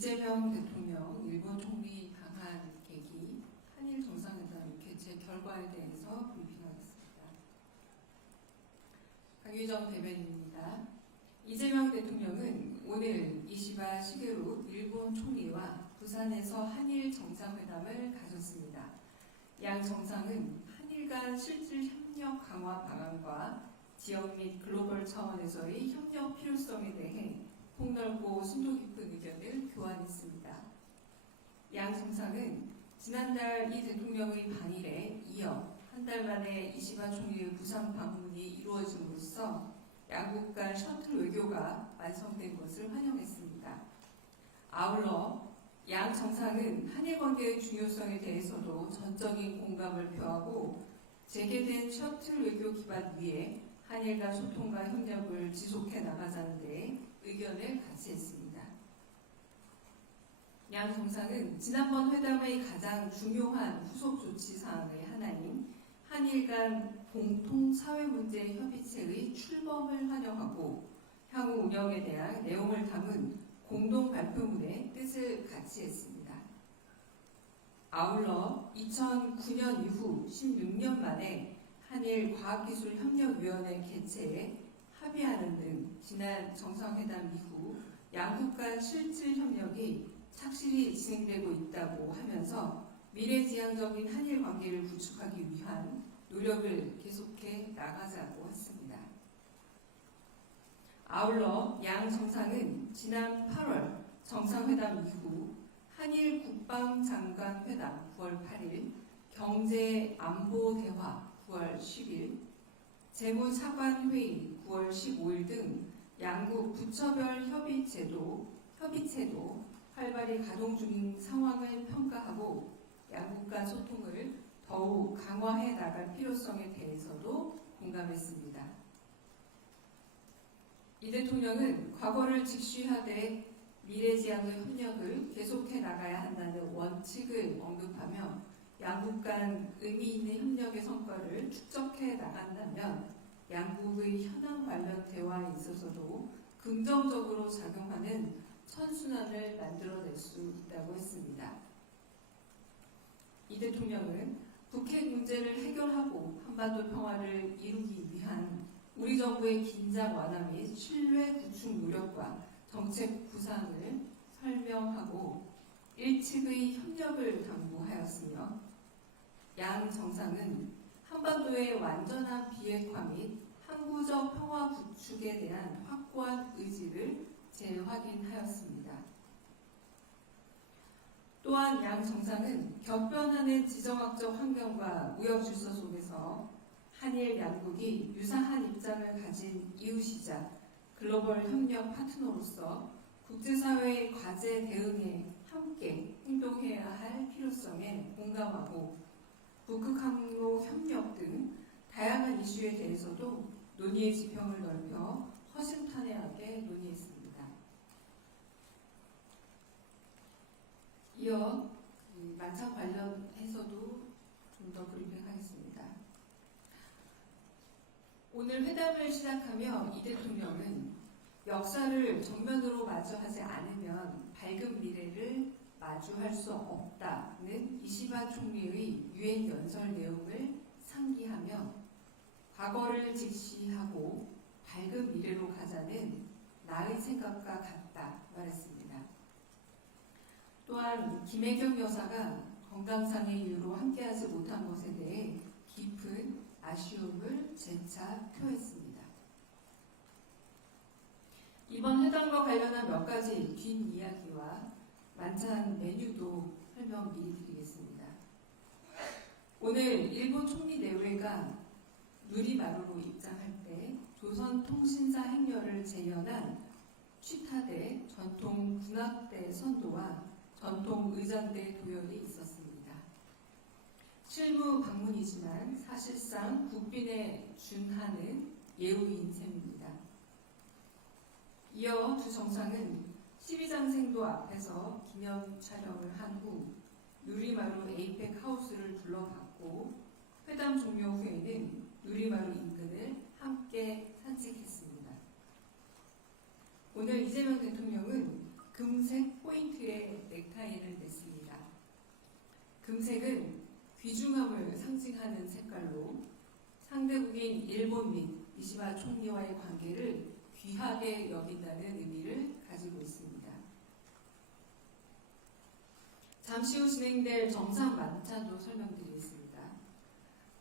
이재명 대통령 일본 총리 방한 계기, 한일 정상회담 개최 결과에 대해서 브리핑하겠습니다. 강유정 대변인입니다. 이재명 대통령은 오늘 이시바 시게루 일본 총리와 부산에서 한일 정상회담을 가졌습니다. 양 정상은 한일 간 실질 협력 강화 방안과 지역 및 글로벌 차원에서의 협력 필요성에 대해 폭넓고 심도 깊은 의견을 교환했습니다. 양 정상은 지난달 이 대통령의 방일에 이어 한 달 만에 이시바 총리의 부산 방문이 이루어짐으로써 양국 간 셔틀 외교가 완성된 것을 환영했습니다. 아울러 양 정상은 한일 관계의 중요성에 대해서도 전적인 공감을 표하고 재개된 셔틀 외교 기반 위에 한일 간 소통과 협력을 지속해 나가자는 데 의견을 같이 했습니다. 양 정상은 지난번 회담의 가장 중요한 후속 조치 사항의 하나인 한일 간 공통 사회 문제 협의체의 출범을 환영하고 향후 운영에 대한 내용을 담은 공동 발표문의 뜻을 같이 했습니다. 아울러 2009년 이후 16년 만에 한일 과학기술협력위원회 개최에 합의하는 등 지난 정상회담 이후 양국 간 실질 협력이 착실히 진행되고 있다고 하면서 미래지향적인 한일 관계를 구축하기 위한 노력을 계속해 나가자고 했습니다. 아울러 양 정상은 지난 8월 정상회담 이후 한일 국방장관회담 9월 8일, 경제안보대화 9월 10일, 재무차관회의 9월 15일 등 양국 부처별 협의체도 활발히 가동 중인 상황을 평가하고 양국 간 소통을 더욱 강화해 나갈 필요성에 대해서도 공감했습니다. 이 대통령은 과거를 직시하되 미래지향의 협력을 계속해 나가야 한다는 원칙을 언급하며 양국 간 의미 있는 협력의 성과를 축적해 나간다면 양국의 현안 관련 대화에 있어서도 긍정적으로 작용하는 선순환을 만들어낼 수 있다고 했습니다. 이 대통령은 북핵 문제를 해결하고 한반도 평화를 이루기 위한 우리 정부의 긴장 완화 및 신뢰 구축 노력과 정책 구상을 설명하고 일측의 협력을 당부하였으며 양 정상은 한반도의 완전한 비핵화 및 항구적 평화 구축에 대한 확고한 의지를 재확인하였습니다. 또한 양 정상은 격변하는 지정학적 환경과 무역 질서 속에서 한일 양국이 유사한 입장을 가진 이웃이자 글로벌 협력 파트너로서 국제사회의 과제 대응에 함께 행동해야 할 필요성에 공감하고 북극 항로 협력 등 다양한 이슈에 대해서도 논의의 지평을 넓혀 허심탄회하게 논의했습니다. 이어 만찬 관련해서도 좀 더 브리핑하겠습니다. 오늘 회담을 시작하며 이 대통령은 역사를 정면으로 마주하지 않으면 밝은 미래를 마주할 수 없다는 이시바 총리의 유엔 연설 내용을 상기하며 과거를 직시하고 밝은 미래로 가자는 나의 생각과 같다 말했습니다. 또한 김혜경 여사가 건강상의 이유로 함께하지 못한 것에 대해 깊은 아쉬움을 재차 표했습니다. 이번 회담과 관련한 몇 가지 뒷이야기와 만찬 메뉴도 설명 미리 드리겠습니다. 오늘 일본 총리 내외가 누리마루로 입장할 때 조선통신사 행렬을 재현한 취타대 전통 군악대 선도와 전통 의장대 도열이 있었습니다. 실무 방문이지만 사실상 국빈에 준하는 예우인 셈입니다. 이어 두 정상은 12장생도 앞에서 기념 촬영을 한 후 누리마루 에이펙 하우스를 둘러봤고 회담 종료 후에는 누리마루 인근을 함께 산책했습니다. 오늘 이재명 대통령은 금색 포인트의 넥타이를 냈습니다. 금색은 귀중함을 상징하는 색깔로 상대국인 일본 및 이시바 총리와의 관계를 귀하게 여긴다는 의미를 가지고 있습니다. 잠시 후 진행될 정상 만찬도 설명드리겠습니다.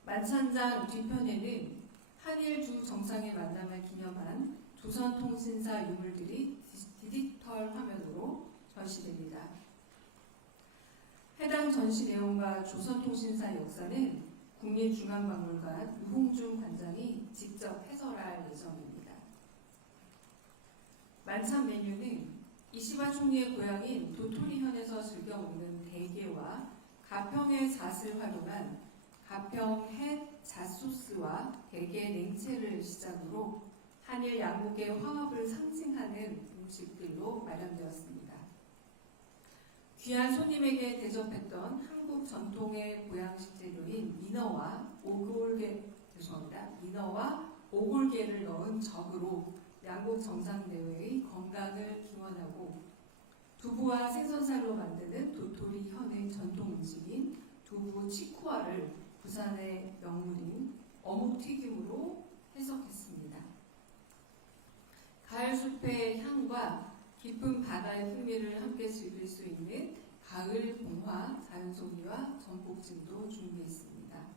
만찬장 뒤편에는 한일 두 정상의 만남을 기념한 조선통신사 유물들이 디지털 화면으로 전시됩니다. 해당 전시 내용과 조선통신사 역사는 국립중앙박물관 유홍준 관장이 직접 해설할 예정입니다. 만찬 메뉴는 이시바 총리의 고향인 도토리현에서 즐겨 먹는 대게와 가평의 잣을 활용한 가평 햇잣소스와 대게 냉채를 시작으로 한일 양국의 화합을 상징하는 음식들로 마련되었습니다. 귀한 손님에게 대접했던 한국 전통의 보양식 재료인 민어와 오골계를 넣은 젓으로 양국 정상 내외의 건강을 기원하고 두부와 생선살로 만드는 도토리 현의 전통 음식인 두부 치쿠아를 부산의 명물인 어묵튀김으로 해석했습니다. 가을 숲의 향과 깊은 바다의 풍미를 함께 즐길 수 있는 가을 봉화 자연송이와 전복찜도 준비했습니다.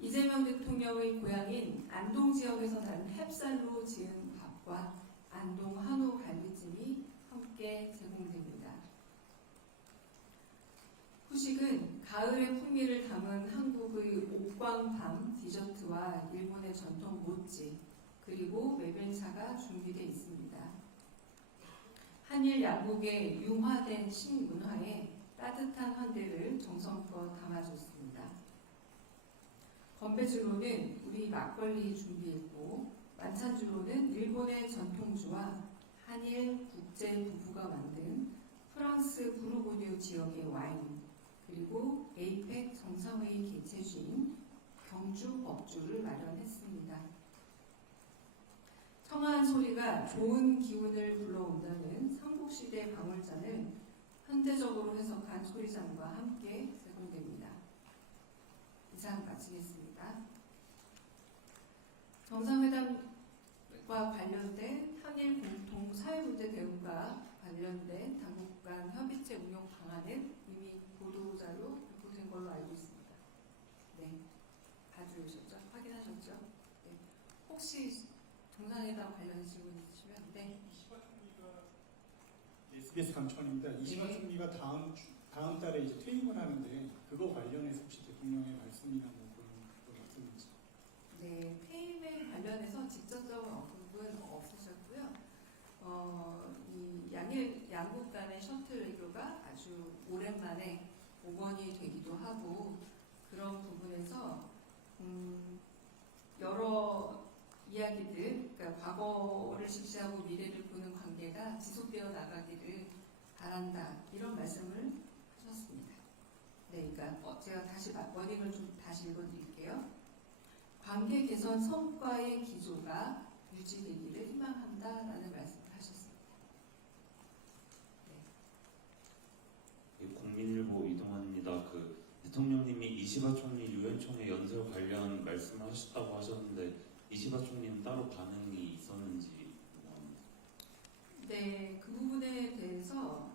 이재명 대통령의 고향인 안동 지역에서 난 햅쌀로 지은 밥과 안동 한우 갈비찜이 함께 제공됩니다. 후식은 가을의 풍미를 담은 한국의 옥광밤 디저트와 일본의 전통 모찌 그리고 메밀차가 준비되어 있습니다. 한일 양국의 융화된 식문화에 따뜻한 환대를 정성껏 담아줬습니다. 건배주로는 우리 막걸리 준비했고 만찬주로는 일본의 전통주와 한일 국제 부부가 만든 프랑스 부르고뉴 지역의 와인 그리고 에이펙 정상회의 개최주인 경주 법주를 마련했습니다. 청아한 소리가 좋은 기운을 불러온다는 삼국시대 방울잔을 현대적으로 해석한 소리잔과 함께 제공됩니다. 이상 마치겠습니다. 정상회담과 관련된 한일 공통 사회문제 대응과 관련된 당국 간 협의체 운용 방안은 이미 보도자료 발표된 걸로 알고 있습니다. 네, 가져오셨죠? 확인하셨죠? 네. 혹시 정상회담 관련 질문 있으시면 네. 이시바 총리가 SBS 강천입니다. 이시바 총리가 다음 달에 이제 퇴임을 하는데 그거 관련해서 혹시 대통령의 말씀이나 뭐 그런 거 말씀인지? 네, 퇴임에 관련해서 직접적인 언급은 없으셨고요. 이 양국 간의 셔틀 외교가 아주 오랜만에 복원이 되기도 하고 그런 부분에서 여러 이야기들, 그러니까 과거를 직시하고 미래를 보는 관계가 지속되어 나가기를 바란다 이런 말씀을 하셨습니다. 네, 그러니까 제가 다시 워딩을 좀 다시 읽어드릴게요. 관계 개선 성과의 기조가 유지되기를 희망한다라는 말씀을 하셨습니다. 네. 국민일보 이동환입니다. 대통령님이 이시바 총리 유엔 총회 연설 관련 말씀을 하셨다고 하셨는데 이시바 총리는 따로 반응이 있었는지 궁금합니다. 네, 그 부분에 대해서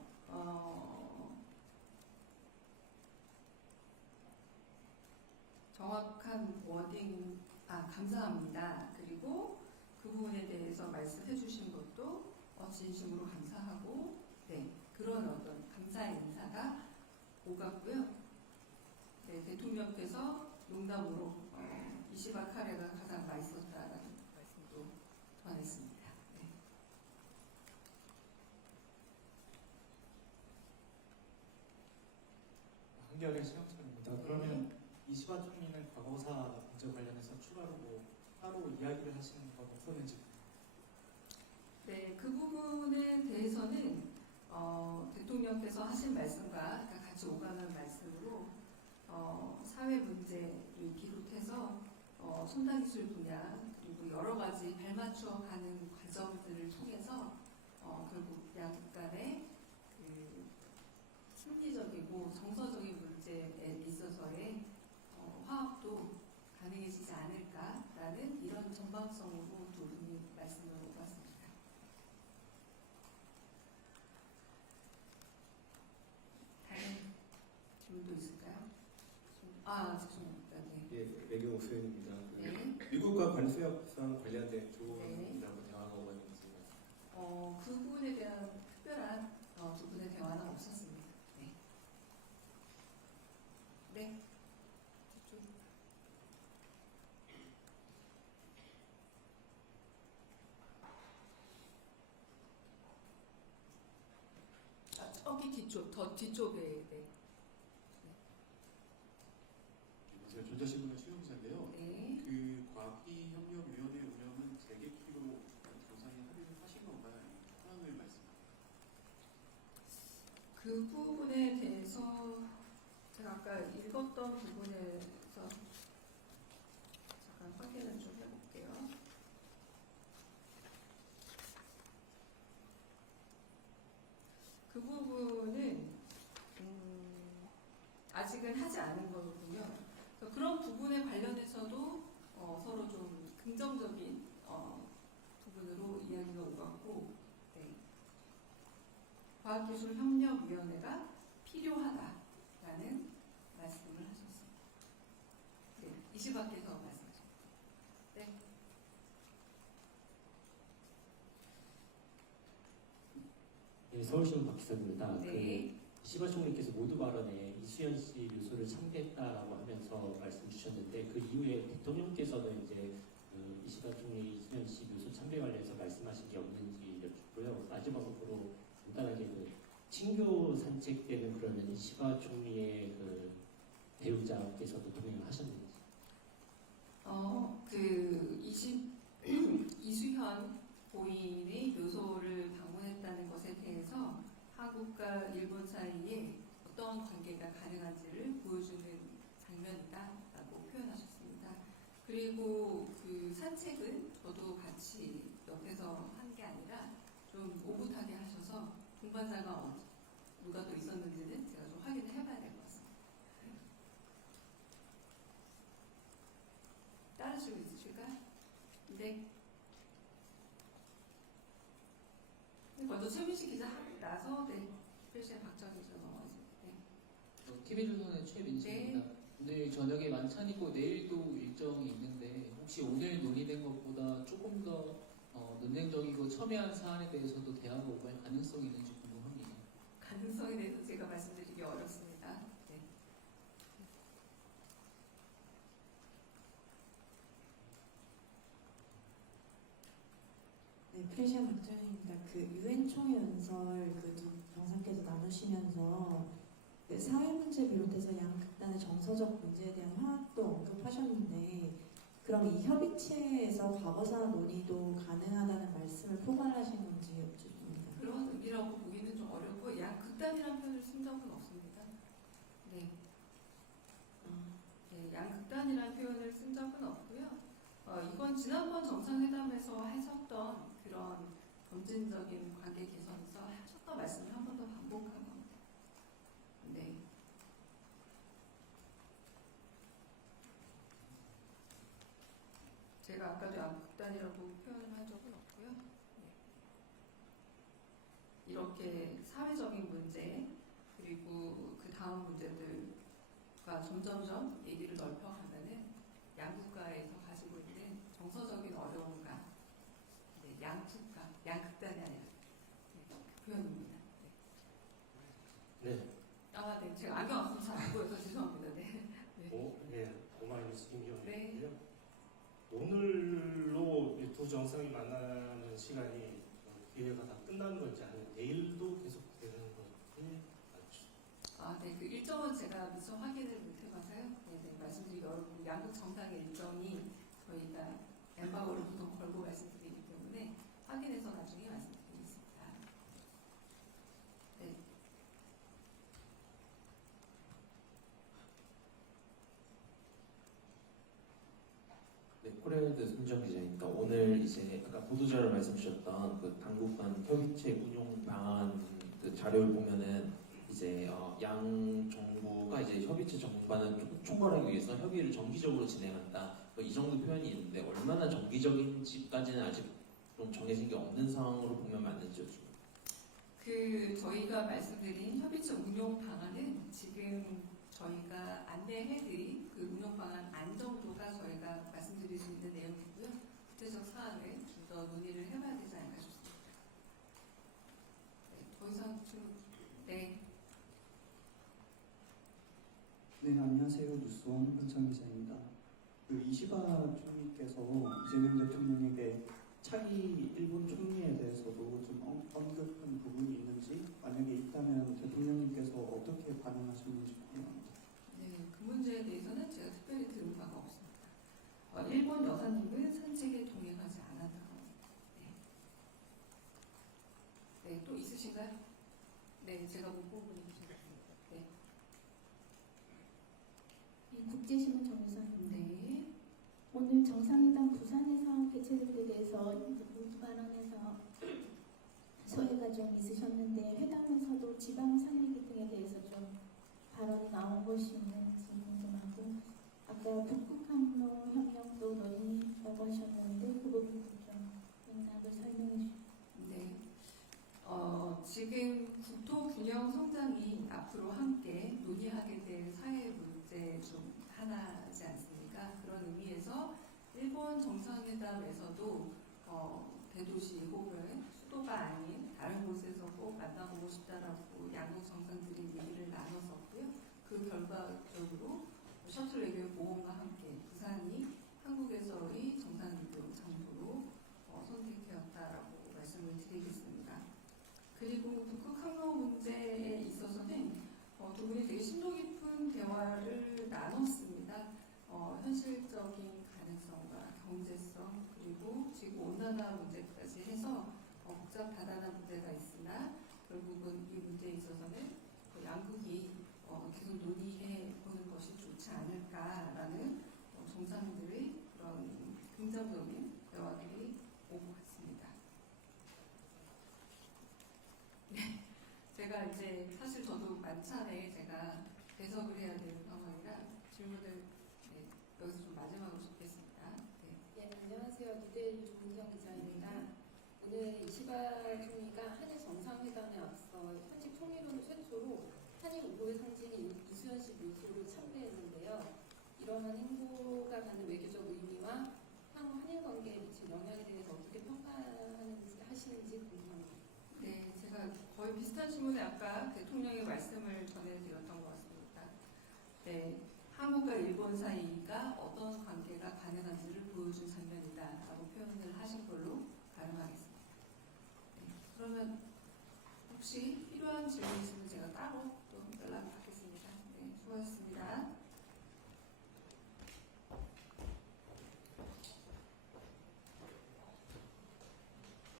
정확한 워딩, 감사합니다. 그리고 그 부분에 대해서 말씀해 주신 것도 진심으로 감사하고, 네, 그런 어떤 감사의 인사가 오갔고요. 네, 대통령께서 농담으로 이시바 카레가 가장 맛있었다라는 말씀도 전했습니다. 네. 한겨레 시영철입니다. 그러면 이시바 총리는 과거사 문제 관련해서 추가로 뭐 따로 이야기를 하시는 건 없었는지? 네, 그 부분에 대해서는 대통령께서 하신 말씀과 같이 오가는 말씀으로 사회 문제를 비롯해서 첨단기술 분야 그리고 여러 가지 발맞춰 가는 과정들을 통해서 결국 양국 간의 그 심리적이고 정서적인 문제에 있어서의 화합도 가능해지지 않을까라는 이런 전방성으로 두 분이 말씀을 해봤습니다. 다른 질문도 있을까요? 죄송합니다. 네. 예, 외교부 수연입니다. 네. 미국과 관세 협상 관련된 네. 조언이라고 대화가 오갔는지 그 부분에 대한 특별한 두 분의 대화는 없었습니다. 네. 네. 저쪽. 저기 뒤쪽, 더 뒤쪽에. 네. 제가 전자신문의 수영 기자인데요. 네. 그 과기협력위원회 운영은 재개키로 정상이 합의를 하신 건가요? 아니면 현황을 말씀하세요? 그 부분에 대해서 제가 아까 읽었던 부분에서 잠깐 확인을 좀 해볼게요. 그 부분은 아직은 하지 않은 거군요. 그래서 그런 부분에 관련해서도 서로 좀 긍정적인 부분으로 이야기가 오갔고, 네. 과학기술협력위원회가 필요하다라는 말씀을 하셨습니다. 네, 이시밖에서 말씀하셨습니다. 네. 네, 서울신문 박 기자입니다. 네. 이시바 총리께서 모두 발언에 이수연 씨 묘소를 참겠다라고 하면서 말씀 주셨는데 그 이후에 대통령께서는 이제 그 이시바 총리 이수연 씨 묘소 참배 관련해서 말씀하신 게 없는지 여쭙고요. 마지막으로 간단하게 그 친교 산책 때는 그러면 이시바 총리의 그 배우자께서도 동행을 하셨는지. 이수현 고인의 묘소를 방문했다는 것에 대해서 한국과 일본 사이에 어떤 관계가 가능한지를 보여주는 장면이다라고 표현하셨습니다. 그리고 그 산책은 저도 같이 옆에서 한 게 아니라 좀 오붓하게 하셔서 동반자가 누가 또 있었는지는 제가 좀 확인을 해봐야 될 것 같습니다. 다른 질문 있으실까요? 네. 먼저 최민식 기자 하고 나서 필시의 박정 기자 넘어가겠습니다. 네. TV조선의 최민식입니다. 오늘 저녁에 만찬이고 내일도 일정이 있는데 혹시 오늘 논의된 것보다 조금 더 논쟁적이고 첨예한 사안에 대해서도 대화가 오갈 가능성이 있는지 궁금합니다. 가능성에 대해서 제가 말씀드리기 어렵습니다. 네. 네, 프레시안 박정희입니다. 그 유엔 총회 연설 두 정상께서 나누시면서 그 사회 문제 비롯해서 양극단의 정서적 문제에 대한 화합도 언급하셨는데 그럼 이 협의체에서 과거사 논의도 가능하다는 말씀을 포괄하신 건지 여쭙습니다. 그런 의미라고 보기는 좀 어렵고 양극단이라는 표현을 쓴 적은 없습니다. 네. 네, 양극단이라는 표현을 쓴 적은 없고요. 이건 지난번 정상회담에서 하셨던 그런 점진적인 관계 개선에서 하셨던 말씀을 한 번 더 반복한 겁니다. 네. 제가 아까도 양극단이라고 표현을 한 적은 없고요. 네. 이렇게 사회적인 문제 그리고 그 다음 문제들과 점점점 얘기를 넓혀가면은 양국가에서 가지고 있는 정서적인 어려움과 양국가, 양극단이 아니라 그 표현입니다. 네. 네. 제가 안경 안 써서 잘 안 보여서 죄송합니다. 네. 오마이뉴스 김기현이고요. 네. 오늘로 이 두 정상이 만나는 시간이 기회가 다 끝나는 건지 아니면 내일도 계속되는 건지 맞죠? 네. 그 일정은 제가 미처 확인을 못 해봐서요. 네, 말씀드리기 어렵고 양국 정상의 일정이 저희가 엠바고를 보통 걸고 말씀드리기 때문에 확인해서 나중에 말씀드리겠습니다. 네. 네, 코리아일드 손지영 기자입니다. 오늘 이제 아까 보도자료 말씀 주셨던 그 당국 간 협의체 운용 방안 그 자료를 보면은 이제 양 정부가 이제 협의체 정반을 총괄하기 위해서 협의를 정기적으로 진행한다. 뭐이 정도 표현이 있는데 얼마나 정기적인지까지는 아직 좀 정해진 게 없는 상황으로 보면 맞는지요. 저희가 말씀드린 협의체 운용 방안은 지금 저희가 안내해드린 그 운용 방안 안 정도가 저희가 말씀드릴 수 있는 내용이고요. 구체적 사안을 좀 더 논의를 해봐야 되지 않을까 싶습니다. 네, 더 이상 질문. 네. 네, 안녕하세요. 뉴스원 현창 기자입니다. 그 이시바 총리께서 이재명 대통령에게 차기 일본 총리에 대해서도 좀 언급한 부분이 있는지, 만약에 있다면 대통령님께서 어떻게 반응하셨는지 궁금합니다. 네, 그 문제에 대해서는 제가 특별히 들은 바가 없습니다. 일본 여사님은 산책에 동행하지 않았다고 합니다. 네. 네, 또 있으신가요? 네, 제가 못 보고 있습니다. 네. 국제신문 정유선입니다. 네. 오늘 정상회담 부산에서 개최된 데 대해서 모두 발언에서 소외가 좀 있으셨는데 회담에서도 지방 상륙 등에 대해서 좀 발언이 나온 것이 있는지 궁금하고, 아까 북극 항로 협력도 논의라고 하셨는데 그 부분도 좀 맥락을 설명해 주시죠. 네. 지금 국토 균형 성장이 앞으로 함께 논의하게 될 사회 문제 중 하나지 않습니까? 그런 의미에서 일본 정상회담에서도 대도시 혹은 수도가 아닌 다른 곳에서 꼭 만나보고 싶다라고 양국 정상들이 얘기를 나눴었고요. 그 결과적으로 셔틀 외교 보험과 함께 부산이 한국에서의 정상회담 장소로 선택되었다라고 말씀을 드리겠습니다. 그리고 북극 항로 문제에 있어서는 두 분이 되게 심도 깊은 대화를 나눴습니다. 현실적인 가능성과 경제성, 그리고 지구 온난화 문제까지 해서 복잡하다는 문제가 있으나 결국은 이 문제에 있어서는 양국이 계속 논의해 보는 것이 좋지 않을까라는 정상들의 그런 긍정적인 대화들이 오고 갔습니다. 네, 제가 이제 사실 저도 만찬에 제가 배석을 해야 되는 상황이라 질문을 여기서 좀 마지막으로 듣겠습니다. 네, 안녕하세요. 미대 조은경 기자입니다. 오늘 이시바 총리가 한일 정상회담에 앞서 현직 총리로는 최초로 한일 우호의 상징인 이수연 씨 묘소를 참배했는데요. 이러한 행보가 갖는 외교적 의미와 향후 한일 관계에 미칠 영향에 대해서 어떻게 평가하시는지 궁금합니다. 네, 제가 거의 비슷한 질문에 아까 대통령의 말씀을 전해드렸던 것 같습니다. 네, 한국과 일본 사이가 어떤 관계가 가능한지